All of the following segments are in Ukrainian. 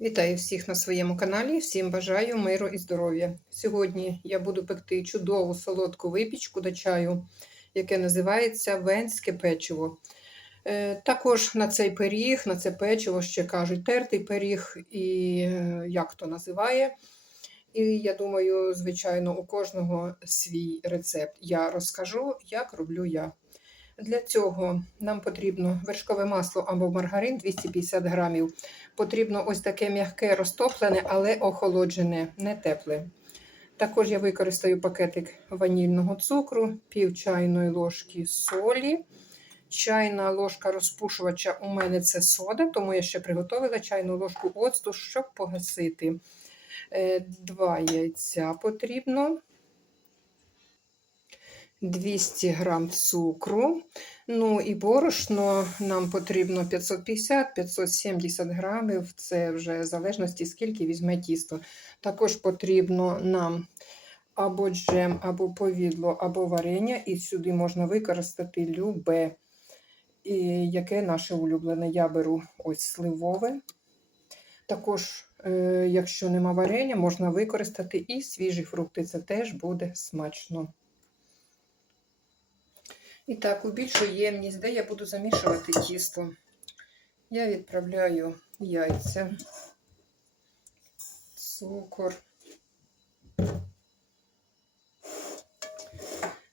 Вітаю всіх на своєму каналі. Всім бажаю миру і здоров'я. Сьогодні я буду пекти чудову солодку випічку до чаю, яке називається венське печиво. Е, Також на цей пиріг, на це печиво ще кажуть тертий пиріг, і е, як хто називає. І я думаю, звичайно, у кожного свій рецепт. Я розкажу, як роблю я. Для цього нам потрібно вершкове масло або маргарин 250 грамів. Потрібно ось таке м'яке розтоплене, але охолоджене, не тепле. Також я використаю пакетик ванільного цукру, пів чайної ложки солі. Чайна ложка розпушувача у мене це сода, тому я ще приготувала чайну ложку оцту, щоб погасити. Е, Два яйця потрібно. 200 грам цукру. Ну і борошно нам потрібно 550-570 грамів. Це вже в залежності, скільки візьме тісто. Також потрібно нам або джем, або повідло, або варення, і сюди можна використати любе, і яке наше улюблене. Я беру ось сливове. Також, е, якщо нема варення, можна використати і свіжі фрукти. Це теж буде смачно. І так, у більшу ємність, де я буду замішувати тісто, я відправляю яйця, цукор,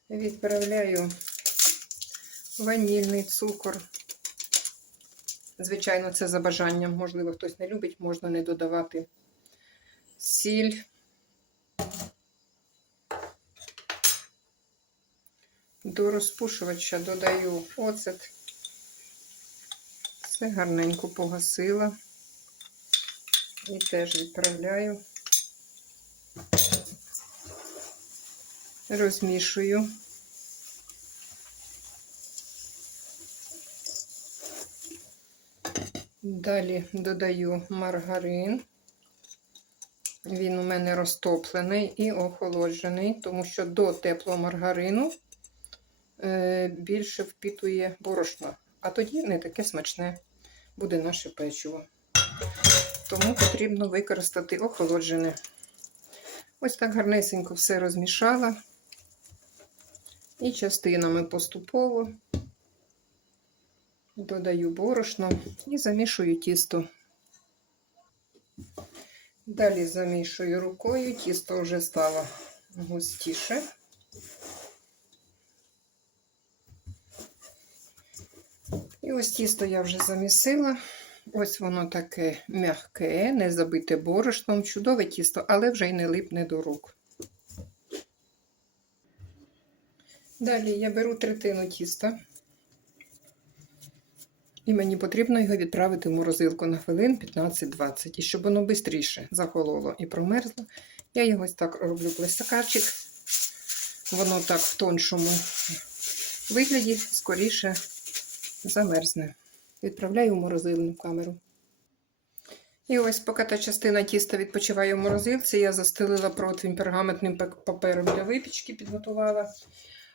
відправляю ванільний цукор. Звичайно, це за бажанням. Можливо, хтось не любить, можна не додавати сіль. До розпушувача додаю оцет. Все гарненько погасила. І теж відправляю, розмішую. Далі додаю маргарин. Він у мене розтоплений і охолоджений, тому що до теплого маргарину більше впітує борошно. А тоді не таке смачне буде наше печиво. Тому потрібно використати охолоджене. Ось так гарнесенько все розмішала. І частинами поступово додаю борошно і замішую тісто. Далі замішую рукою, тісто вже стало густіше. І ось тісто я вже замісила. Ось воно таке м'яке, не забите борошном, чудове тісто, але вже й не липне до рук. Далі я беру третину тіста. І мені потрібно його відправити в морозилку на хвилин 15-20. І щоб воно швидше захололо і промерзло, я його ось так роблю плестакарчик. Воно так в тоншому вигляді скоріше замерзне. Відправляю в морозильну камеру. І ось, поки та частина тіста відпочиває в морозилці, я застелила противень пергаментним папером для випічки, підготувала.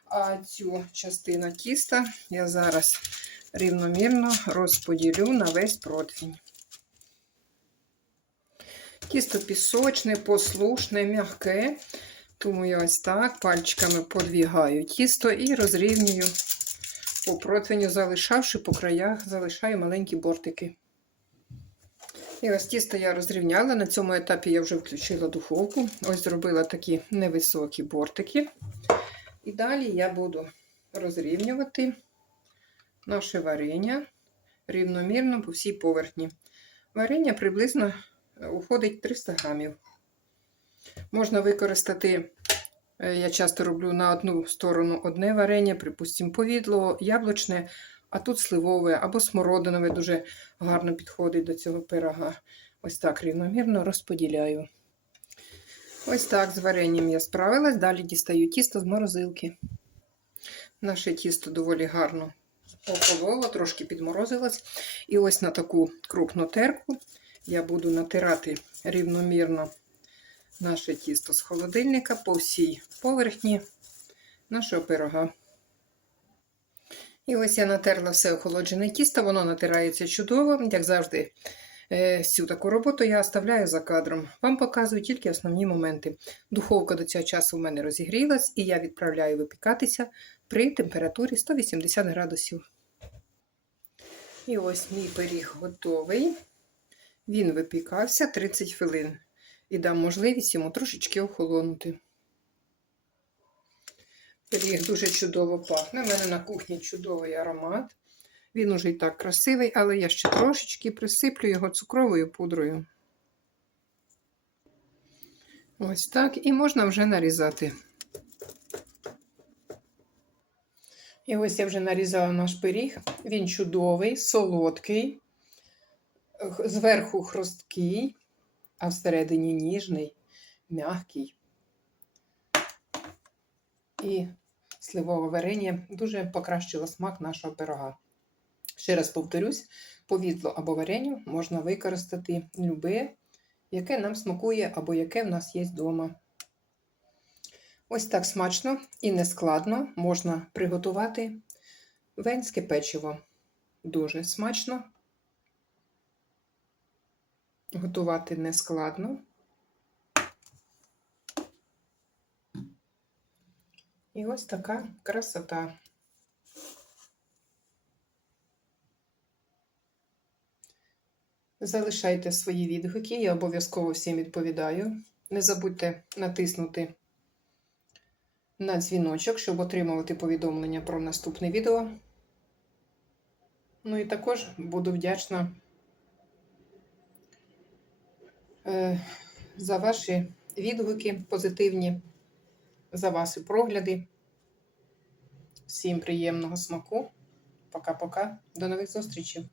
А цю частину тіста я зараз рівномірно розподілю на весь противень. Тісто пісочне, послушне, м'яке, тому я ось так пальчиками подвігаю тісто і розрівнюю по противню, залишавши по краях, залишаю маленькі бортики. І ось тісто я розрівняла. На цьому етапі я вже включила духовку. Ось зробила такі невисокі бортики. І далі я буду розрівнювати наше варення рівномірно по всій поверхні. Варення приблизно уходить 300 грамів. Можна використати, я часто роблю на одну сторону одне варення, припустимо, повідло, яблучне, а тут сливове або смородинове дуже гарно підходить до цього пирога. Ось так рівномірно розподіляю. Ось так з варенням я справилась. Далі дістаю тісто з морозилки. Наше тісто доволі гарно охололо, трошки підморозилось. І ось на таку крупну терку я буду натирати рівномірно наше тісто з холодильника по всій поверхні нашого пирога. І ось я натерла все охолоджене тісто, воно натирається чудово, як завжди. Е, Цю таку роботу я оставляю за кадром. Вам показую тільки основні моменти. Духовка до цього часу в мене розігрілась, і я відправляю випікатися при температурі 180 градусів. І ось мій пиріг готовий. Він випікався 30 хвилин і дам можливість йому трошечки охолонути. Пиріг дуже чудово пахне. У мене на кухні чудовий аромат. Він уже і так красивий, але я ще трошечки присиплю його цукровою пудрою. Ось так. І можна вже нарізати. І ось я вже нарізала наш пиріг. Він чудовий, солодкий, зверху хрусткий, а всередині ніжний, м'який. І сливове варення дуже покращило смак нашого пирога. Ще раз повторюсь, повідло або вареню можна використати любе, яке нам смакує або яке в нас є вдома. Ось так смачно і нескладно можна приготувати венське печиво. Дуже смачно. Готувати нескладно. І ось така красота. Залишайте свої відгуки, я обов'язково всім відповідаю. Не забудьте натиснути на дзвіночок, щоб отримувати повідомлення про наступне відео. Ну і також буду вдячна за ваші відгуки позитивні, за ваші прогляди. Всім приємного смаку. Пока-пока. До нових зустрічей.